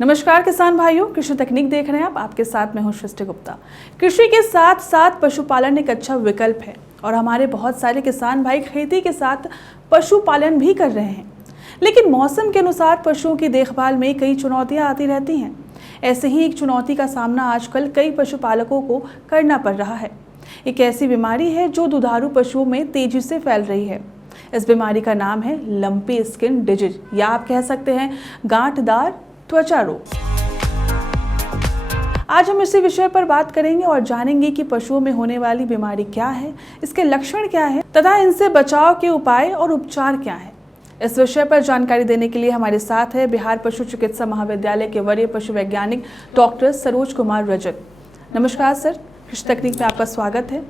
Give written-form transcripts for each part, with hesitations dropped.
नमस्कार किसान भाइयों, कृषि तकनीक देख रहे हैं आप। आपके साथ मैं हूं सृष्टि गुप्ता। कृषि के साथ साथ पशुपालन एक अच्छा विकल्प है और हमारे बहुत सारे किसान भाई खेती के साथ पशुपालन भी कर रहे हैं। लेकिन मौसम के अनुसार पशुओं की देखभाल में कई चुनौतियां आती रहती हैं। ऐसे ही एक चुनौती का सामना आजकल कई पशुपालकों को करना पड़ रहा है। एक ऐसी बीमारी है जो दुधारू पशुओं में तेजी से फैल रही है। इस बीमारी का नाम है लंपी स्किन डिजीज, या आप कह सकते हैं गांठदार त्वचा रोग। आज हम इसी विषय पर बात करेंगे और जानेंगे कि पशुओं में होने वाली बीमारी क्या है, इसके लक्षण क्या है तथा इनसे बचाव के उपाय और उपचार क्या है। इस विषय पर जानकारी देने के लिए हमारे साथ है बिहार पशु चिकित्सा महाविद्यालय के वरीय पशु वैज्ञानिक डॉक्टर सरोज कुमार रजक। नमस्कार सर, कृषि तकनीक में आपका स्वागत है।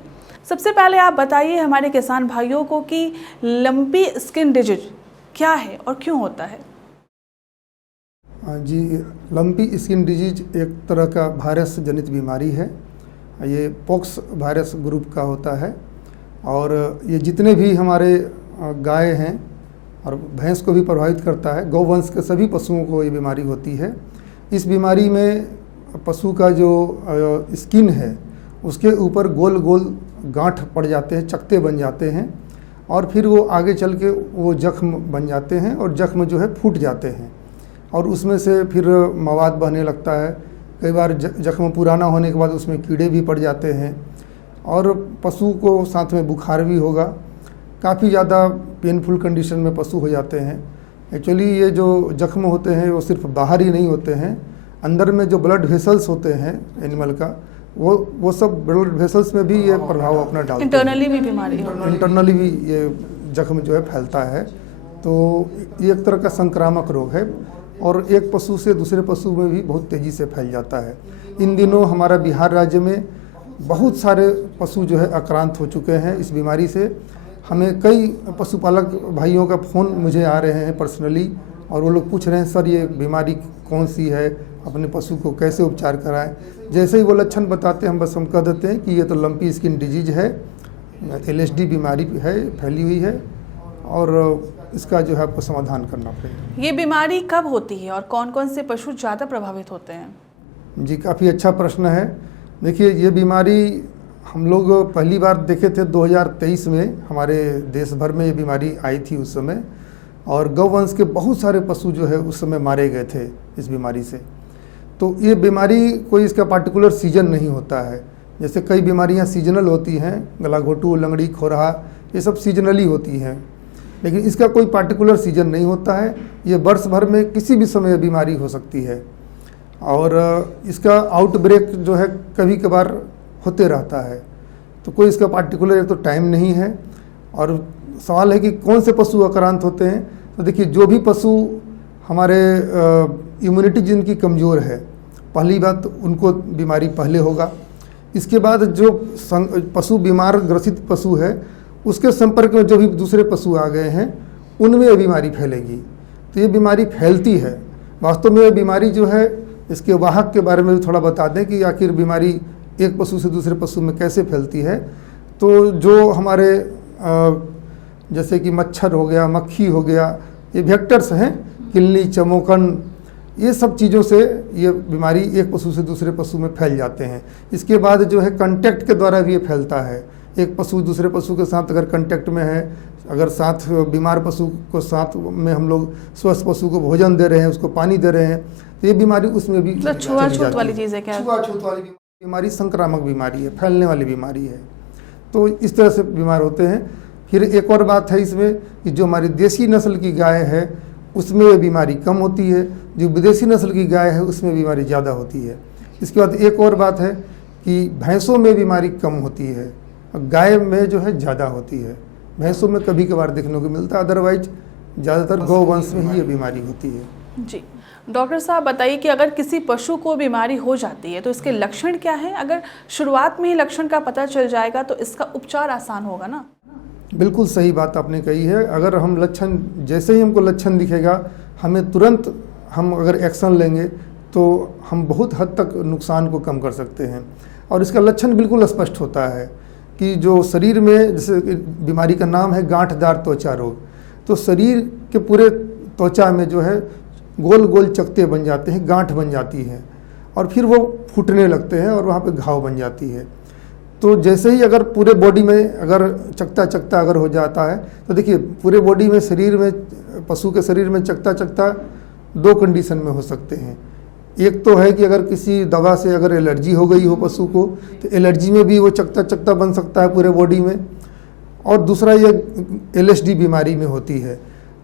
सबसे पहले आप बताइए हमारे किसान भाइयों को कि लंपी स्किन डिजीज क्या है और क्यों होता है। जी, लंपी स्किन डिजीज एक तरह का वायरस जनित बीमारी है। ये पॉक्स वायरस ग्रुप का होता है और ये जितने भी हमारे गाय हैं और भैंस को भी प्रभावित करता है। गौवंश के सभी पशुओं को ये बीमारी होती है। इस बीमारी में पशु का जो स्किन है उसके ऊपर गोल गोल गांठ पड़ जाते हैं, चकत्ते बन जाते हैं और फिर वो आगे चल के वो जख्म बन जाते हैं और जख्म जो है फूट जाते हैं और उसमें से फिर मवाद बहने लगता है। कई बार जख्म पुराना होने के बाद उसमें कीड़े भी पड़ जाते हैं और पशु को साथ में बुखार भी होगा। काफ़ी ज़्यादा पेनफुल कंडीशन में पशु हो जाते हैं। एक्चुअली ये जो जख्म होते हैं वो सिर्फ बाहर ही नहीं होते हैं, अंदर में जो ब्लड वेसल्स होते हैं एनिमल का वो सब ब्लड वेसल्स में भी ये प्रभाव अपना डालते हैं। इंटरनली भी बीमारी इंटरनली भी ये जख्म जो है फैलता है। तो ये एक तरह का संक्रामक रोग है और एक पशु से दूसरे पशु में भी बहुत तेज़ी से फैल जाता है। इन दिनों हमारा बिहार राज्य में बहुत सारे पशु जो है आक्रांत हो चुके हैं इस बीमारी से। हमें कई पशुपालक भाइयों का फ़ोन मुझे आ रहे हैं पर्सनली और वो लोग पूछ रहे हैं, सर ये बीमारी कौन सी है, अपने पशु को कैसे उपचार कराएं। जैसे ही वो लक्षण बताते हैं हम कह देते हैं कि ये तो लंपी स्किन डिजीज है, LSD बीमारी है, फैली हुई है और इसका जो है आपको समाधान करना पड़ेगा। ये बीमारी कब होती है और कौन कौन से पशु ज़्यादा प्रभावित होते हैं? जी, काफ़ी अच्छा प्रश्न है। देखिए, ये बीमारी हम लोग पहली बार देखे थे 2023 में। हमारे देश भर में ये बीमारी आई थी उस समय और गौवंश के बहुत सारे पशु जो है उस समय मारे गए थे इस बीमारी से। तो ये बीमारी कोई इसका पार्टिकुलर सीजन नहीं होता है। जैसे कई बीमारियां सीजनल होती हैं, गलाघोटू, लंगड़ी, खोरहा, ये सब सीजनली होती हैं, लेकिन इसका कोई पार्टिकुलर सीजन नहीं होता है। ये वर्ष भर में किसी भी समय बीमारी हो सकती है और इसका आउटब्रेक जो है कभी कभार होते रहता है। तो कोई इसका पार्टिकुलर तो टाइम नहीं है। और सवाल है कि कौन से पशु आक्रांत होते हैं। तो देखिए, जो भी पशु हमारे इम्यूनिटी जिनकी कमज़ोर है, पहली बात उनको बीमारी पहले होगा। इसके बाद जो पशु बीमार ग्रसित पशु है उसके संपर्क में जो भी दूसरे पशु आ गए हैं उनमें ये बीमारी फैलेगी। तो ये बीमारी फैलती है। वास्तव में ये बीमारी जो है, इसके वाहक के बारे में भी थोड़ा बता दें कि आखिर बीमारी एक पशु से दूसरे पशु में कैसे फैलती है। तो जो हमारे जैसे कि मच्छर हो गया, मक्खी हो गया, ये वेक्टर्स हैं, किल्ली, चमोकन, ये सब चीज़ों से ये बीमारी एक पशु से दूसरे पशु में फैल जाते हैं। इसके बाद जो है कांटेक्ट के द्वारा भी ये फैलता है। एक पशु दूसरे पशु के साथ अगर कांटेक्ट में है, अगर साथ बीमार पशु को साथ में हम लोग स्वस्थ पशु को भोजन दे रहे हैं, उसको पानी दे रहे हैं, तो ये बीमारी उसमें भी छुआछूत वाली चीज़ है। क्या छुआछूत वाली बीमारी संक्रामक बीमारी है, फैलने वाली बीमारी है। तो इस तरह से बीमार होते हैं। फिर एक और बात है इसमें कि जो हमारी देसी नस्ल की गाय है उसमें ये बीमारी कम होती है, जो विदेशी नस्ल की गाय है उसमें बीमारी ज़्यादा होती है। इसके बाद एक और बात है कि भैंसों में बीमारी कम होती है, गाय में जो है ज़्यादा होती है। भैंसों में कभी कभार देखने को मिलता है, अदरवाइज ज़्यादातर गौवंश में ही ये बीमारी होती है। जी डॉक्टर साहब, बताइए कि अगर किसी पशु को बीमारी हो जाती है तो इसके लक्षण क्या हैं? अगर शुरुआत में ही लक्षण का पता चल जाएगा तो इसका उपचार आसान होगा ना? बिल्कुल सही बात आपने कही है। अगर हम लक्षण, जैसे ही हमको लक्षण दिखेगा, हमें तुरंत हम अगर एक्शन लेंगे तो हम बहुत हद तक नुकसान को कम कर सकते हैं। और इसका लक्षण बिल्कुल स्पष्ट होता है कि जो शरीर में, जैसे बीमारी का नाम है गांठदार त्वचा रोग, तो शरीर के पूरे त्वचा में जो है गोल गोल चकते बन जाते हैं, गांठ बन जाती है और फिर वो फूटने लगते हैं और वहाँ पे घाव बन जाती है। तो जैसे ही अगर पूरे बॉडी में अगर चकता चकता अगर हो जाता है तो देखिए पूरे बॉडी में, शरीर में, पशु के शरीर में चकता चकता दो कंडीशन में हो सकते हैं। एक तो है कि अगर किसी दवा से अगर एलर्जी हो गई हो पशु को तो एलर्जी में भी वो चकता चकता बन सकता है पूरे बॉडी में, और दूसरा ये LSD बीमारी में होती है।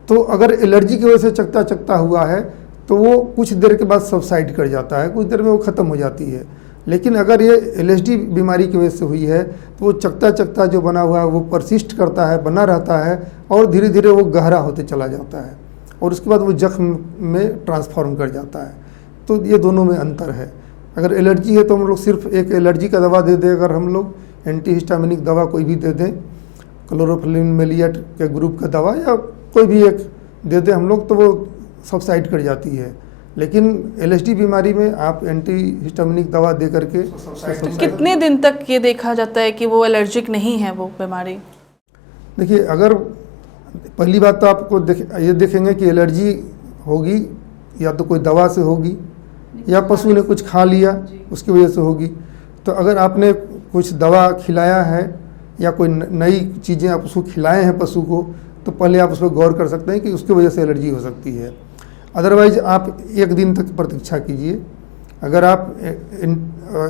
तो अगर एलर्जी की वजह से चकता चकता हुआ है तो वो कुछ देर के बाद सबसाइड कर जाता है, कुछ देर में वो ख़त्म हो जाती है। लेकिन अगर ये LSD बीमारी की वजह से हुई है तो वो चकता चकता जो बना हुआ है वो परसिस्ट करता है, बना रहता है और धीरे धीरे वो गहरा होते चला जाता है और उसके बाद वो जख्म में ट्रांसफॉर्म कर जाता है। तो ये दोनों में अंतर है। अगर एलर्जी है तो हम लोग सिर्फ एक एलर्जी का दवा दे दें, अगर हम लोग एंटीहिस्टामिनिक दवा कोई भी दे दें, क्लोरोफिलिमेलिएट के ग्रुप का दवा या कोई भी एक दे दें हम लोग, तो वो सबसाइड कर जाती है। लेकिन LSD बीमारी में आप एंटीहिस्टामिनिक दवा दे करके तो कितने दिन तक ये देखा जाता है कि वो एलर्जिक नहीं है वो बीमारी? देखिए, अगर पहली बात तो आपको ये देखेंगे कि एलर्जी होगी या तो कोई दवा से होगी या पशु ने कुछ खा लिया उसकी वजह से होगी। तो अगर आपने कुछ दवा खिलाया है या कोई नई चीज़ें आप उसको खिलाए हैं पशु को, तो पहले आप उस पर गौर कर सकते हैं कि उसकी वजह से एलर्जी हो सकती है। अदरवाइज आप एक दिन तक प्रतीक्षा कीजिए। अगर आप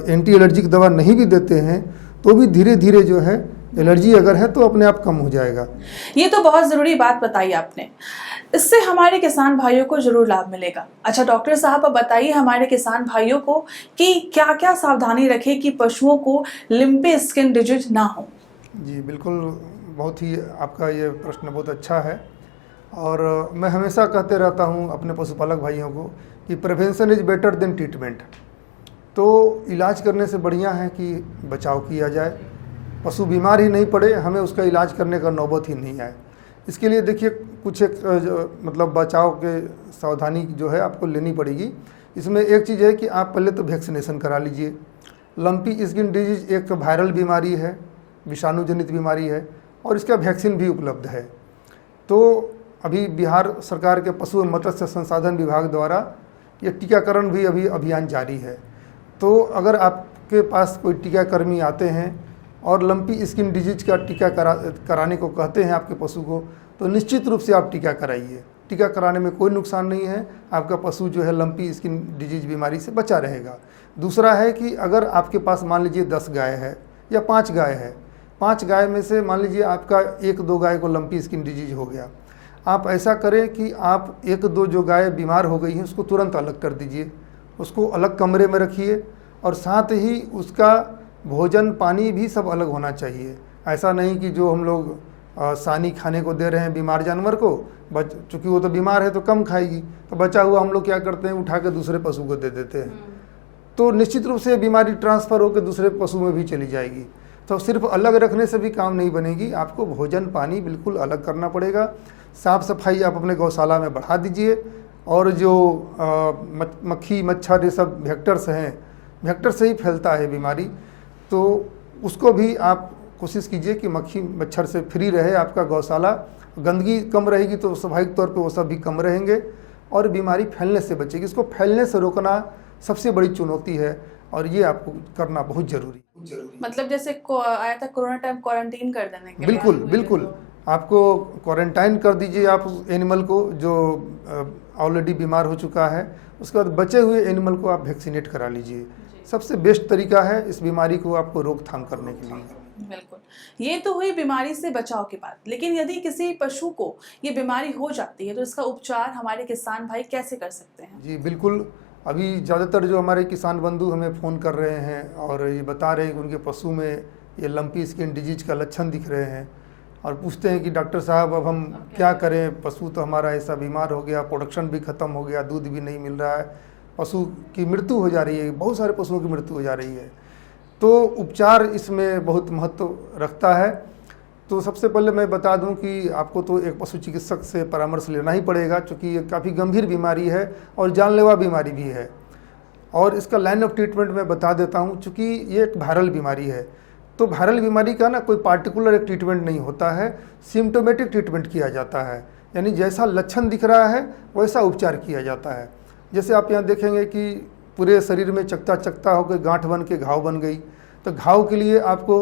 एंटी एलर्जिक दवा नहीं भी देते हैं तो भी धीरे धीरे जो है एलर्जी अगर है तो अपने आप कम हो जाएगा। ये तो बहुत ज़रूरी बात बताई आपने, इससे हमारे किसान भाइयों को जरूर लाभ मिलेगा। अच्छा डॉक्टर साहब, अब बताइए हमारे किसान भाइयों को कि क्या क्या सावधानी रखें कि पशुओं को लिम्पी स्किन डिजीज ना हो। जी बिल्कुल, बहुत ही आपका ये प्रश्न बहुत अच्छा है और मैं हमेशा कहते रहता हूँ अपने पशुपालक भाइयों को कि prevention is better than treatment. तो इलाज करने से बढ़िया है कि बचाव किया जाए, पशु बीमार ही नहीं पड़े, हमें उसका इलाज करने का नौबत ही नहीं आए। इसके लिए देखिए कुछ एक मतलब बचाव के सावधानी जो है आपको लेनी पड़ेगी। इसमें एक चीज़ है कि आप पहले तो वैक्सीनेशन करा लीजिए। लंपी स्किन डिजीज एक वायरल बीमारी है, विषाणु जनित बीमारी है और इसका वैक्सीन भी उपलब्ध है। तो अभी बिहार सरकार के पशु एवं मत्स्य संसाधन विभाग द्वारा ये टीकाकरण भी अभी अभियान जारी है। तो अगर आपके पास कोई टीकाकर्मी आते हैं और लंपी स्किन डिजीज का टीका कराने को कहते हैं आपके पशु को, तो निश्चित रूप से आप टीका कराइए। टीका कराने में कोई नुकसान नहीं है, आपका पशु जो है लंपी स्किन डिजीज बीमारी से बचा रहेगा। दूसरा है कि अगर आपके पास मान लीजिए 10 गाय है या 5 गाय है, 5 गाय में से मान लीजिए आपका 1-2 गाय को लंपी स्किन डिजीज हो गया, आप ऐसा करें कि आप 1-2 जो गाय बीमार हो गई हैं उसको तुरंत अलग कर दीजिए, उसको अलग कमरे में रखिए और साथ ही उसका भोजन पानी भी सब अलग होना चाहिए। ऐसा नहीं कि जो हम लोग सानी खाने को दे रहे हैं बीमार जानवर को, चूँकि वो तो बीमार है तो कम खाएगी, तो बचा हुआ हम लोग क्या करते हैं उठा के दूसरे पशु को दे देते हैं। तो निश्चित रूप से बीमारी ट्रांसफ़र होकर दूसरे पशु में भी चली जाएगी। तो सिर्फ अलग रखने से भी काम नहीं बनेगी, आपको भोजन पानी बिल्कुल अलग करना पड़ेगा। साफ़ सफाई आप अपने गौशाला में बढ़ा दीजिए और जो मक्खी मच्छर ये सब वेक्टर्स हैं, वेक्टर से ही फैलता है बीमारी, तो उसको भी आप कोशिश कीजिए कि मक्खी मच्छर से फ्री रहे आपका गौशाला। गंदगी कम रहेगी तो स्वाभाविक तौर पे वो सब भी कम रहेंगे और बीमारी फैलने से बचेगी। इसको फैलने से रोकना सबसे बड़ी चुनौती है और ये आपको करना बहुत जरूरी। मतलब जैसे आया था कोरोना टाइम, क्वारंटीन कर देने के लिए। बिल्कुल बिल्कुल, आपको क्वारंटाइन कर दीजिए आप एनिमल को जो ऑलरेडी बीमार हो चुका है, उसके बाद बचे हुए एनिमल को आप वैक्सीनेट करा लीजिए। सबसे बेस्ट तरीका है इस बीमारी को आपको रोकथाम करने के लिए। बिल्कुल, ये तो हुई बीमारी से बचाव की बात, लेकिन यदि किसी पशु को ये बीमारी हो जाती है तो इसका उपचार हमारे किसान भाई कैसे कर सकते हैं? जी बिल्कुल, अभी ज़्यादातर जो हमारे किसान बंधु हमें फ़ोन कर रहे हैं और ये बता रहे हैं कि उनके पशु में ये लंपी स्किन डिजीज का लक्षण दिख रहे हैं और पूछते हैं कि डॉक्टर साहब अब हम क्या करें, पशु तो हमारा ऐसा बीमार हो गया, प्रोडक्शन भी ख़त्म हो गया, दूध भी नहीं मिल रहा है, पशु की मृत्यु हो जा रही है, बहुत सारे पशुओं की मृत्यु हो जा रही है। तो उपचार इसमें बहुत महत्व रखता है। तो सबसे पहले मैं बता दूं कि आपको तो एक पशु चिकित्सक से परामर्श लेना ही पड़ेगा, क्योंकि ये काफ़ी गंभीर बीमारी है और जानलेवा बीमारी भी है। और इसका लाइन ऑफ ट्रीटमेंट मैं बता देता हूं, चूँकि ये एक वायरल बीमारी है तो वायरल बीमारी का ना कोई पार्टिकुलर एक ट्रीटमेंट नहीं होता है, सिम्टोमेटिक ट्रीटमेंट किया जाता है। यानी जैसा लक्षण दिख रहा है वैसा उपचार किया जाता है। जैसे आप यहाँ देखेंगे कि पूरे शरीर में चकता चकता होकर गांठ बन के घाव बन गई, तो घाव के लिए आपको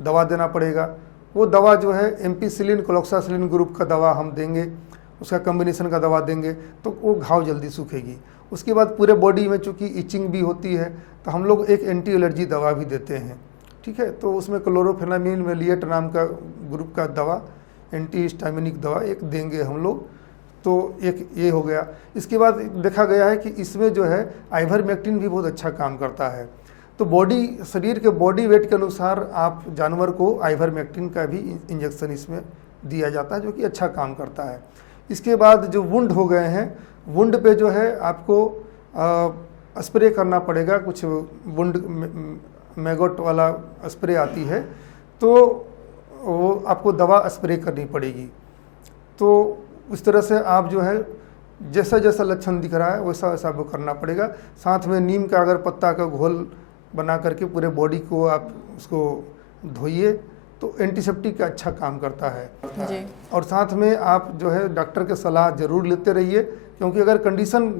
दवा देना पड़ेगा। वो दवा जो है एम्पिसिलिन क्लोक्सासिलिन ग्रुप का दवा हम देंगे, उसका कॉम्बिनेशन का दवा देंगे तो वो घाव जल्दी सूखेगी। उसके बाद पूरे बॉडी में चूँकि इचिंग भी होती है तो हम लोग एक एंटी एलर्जी दवा भी देते हैं, ठीक है। तो उसमें क्लोरोफेनामिन मेलिएट नाम का ग्रुप का दवा, एंटी हिस्टामिनिक दवा एक देंगे हम लोग। तो एक ये हो गया। इसके बाद देखा गया है कि इसमें जो है आइवरमेक्टिन भी बहुत अच्छा काम करता है। तो बॉडी शरीर के बॉडी वेट के अनुसार आप जानवर को आइवरमेक्टिन का भी इंजेक्शन इसमें दिया जाता है, जो कि अच्छा काम करता है। इसके बाद जो वुंड हो गए हैं, वुंड पे जो है आपको स्प्रे करना पड़ेगा। कुछ वुंड मैगोट वाला स्प्रे आती है, तो वो आपको दवा स्प्रे करनी पड़ेगी। तो उस तरह से आप जो है जैसा जैसा लक्षण दिख रहा है वैसा वैसा आपको करना पड़ेगा। साथ में नीम का अगर पत्ता का घोल बना करके पूरे बॉडी को आप उसको धोइए तो एंटीसेप्टिक का अच्छा काम करता है जी। और साथ में आप जो है डॉक्टर के सलाह जरूर लेते रहिए, क्योंकि अगर कंडीशन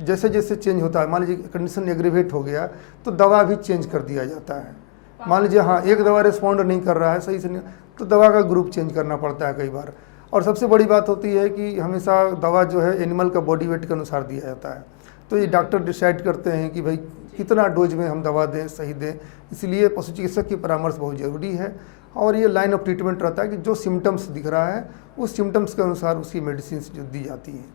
जैसे जैसे चेंज होता है, मान लीजिए कंडीशन एग्रीवेट हो गया तो दवा भी चेंज कर दिया जाता है। मान लीजिए हाँ एक दवा रिस्पॉन्ड नहीं कर रहा है सही से नहीं, तो दवा का ग्रुप चेंज करना पड़ता है कई बार। और सबसे बड़ी बात होती है कि हमेशा दवा जो है एनिमल का बॉडी वेट के अनुसार दिया जाता है। तो ये डॉक्टर डिसाइड करते हैं कि भाई कितना डोज में हम दवा दें, सही दें। इसलिए पशु चिकित्सक की परामर्श बहुत ज़रूरी है। और ये लाइन ऑफ ट्रीटमेंट रहता है कि जो सिम्टम्स दिख रहा है उस सिम्टम्स के अनुसार उसकी मेडिसिन जो दी जाती है।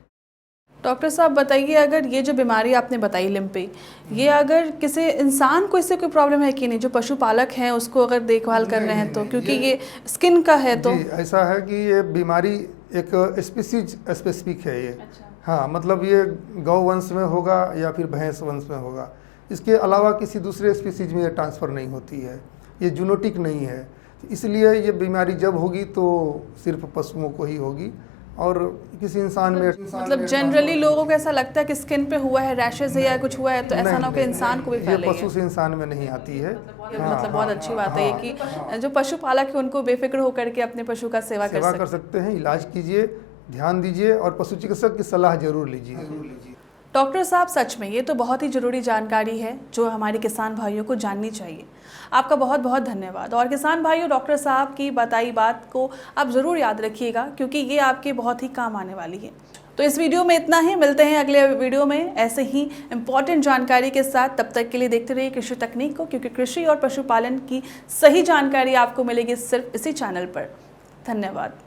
डॉक्टर साहब बताइए, अगर ये जो बीमारी आपने बताई लिम्पी, ये अगर किसी इंसान को इससे कोई प्रॉब्लम है कि नहीं, जो पशुपालक हैं उसको अगर देखभाल कर रहे हैं तो, क्योंकि ये स्किन का है तो ऐसा है कि ये बीमारी एक स्पीसीज स्पेसिफिक है ये। अच्छा। हाँ, मतलब ये गौ वंश में होगा या फिर भैंस वंश में होगा, इसके अलावा किसी दूसरे स्पीसीज में ये ट्रांसफ़र नहीं होती है, ये जूनोटिक नहीं है। इसलिए ये बीमारी जब होगी तो सिर्फ पशुओं को ही होगी और किसी इंसान में मतलब जनरली लोगों को ऐसा लगता है कि स्किन पे हुआ है, रैशेज है या कुछ हुआ है, तो ऐसा ना हो कि इंसान को भी फैले। ये पशु से इंसान में नहीं आती है। मतलब बहुत अच्छी बात है कि जो पशुपालक है उनको बेफिक्र होकर के अपने पशु का सेवा कर सकते हैं। इलाज कीजिए, ध्यान दीजिए और पशु चिकित्सक की सलाह जरूर लीजिए। डॉक्टर साहब सच में ये तो बहुत ही ज़रूरी जानकारी है जो हमारे किसान भाइयों को जाननी चाहिए। आपका बहुत बहुत धन्यवाद। और किसान भाइयों, डॉक्टर साहब की बताई बात को आप ज़रूर याद रखिएगा, क्योंकि ये आपके बहुत ही काम आने वाली है। तो इस वीडियो में इतना ही, मिलते हैं अगले वीडियो में ऐसे ही इम्पॉर्टेंट जानकारी के साथ। तब तक के लिए देखते रहिए कृषि तकनीक को, क्योंकि कृषि और पशुपालन की सही जानकारी आपको मिलेगी सिर्फ इसी चैनल पर। धन्यवाद।